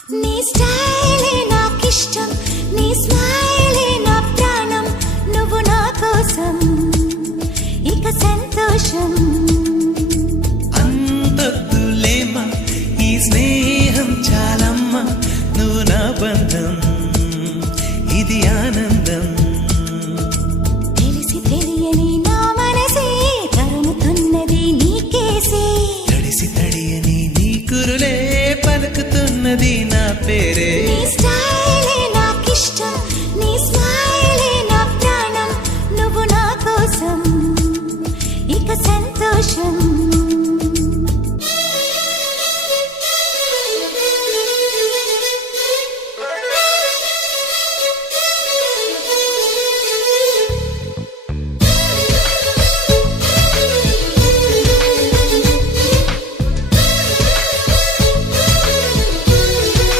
నీ స్టైలే నాకిష్టం, నీ స్మైలే నా ప్రాణం, నువ్వు నా కోసం ఇక సంతోషం. అంతొద్దులేమా ఈ స్నేహం చాలమ్మా, నువ్వు నా బంధం ఇది ఆనందం. తెలిసి తెలియని నా మనసే తరుముతున్నది నీకేసే, తడిసి తడియని నీ కురులే పలుకుతున్నది నా పేరే. నీ స్టైలే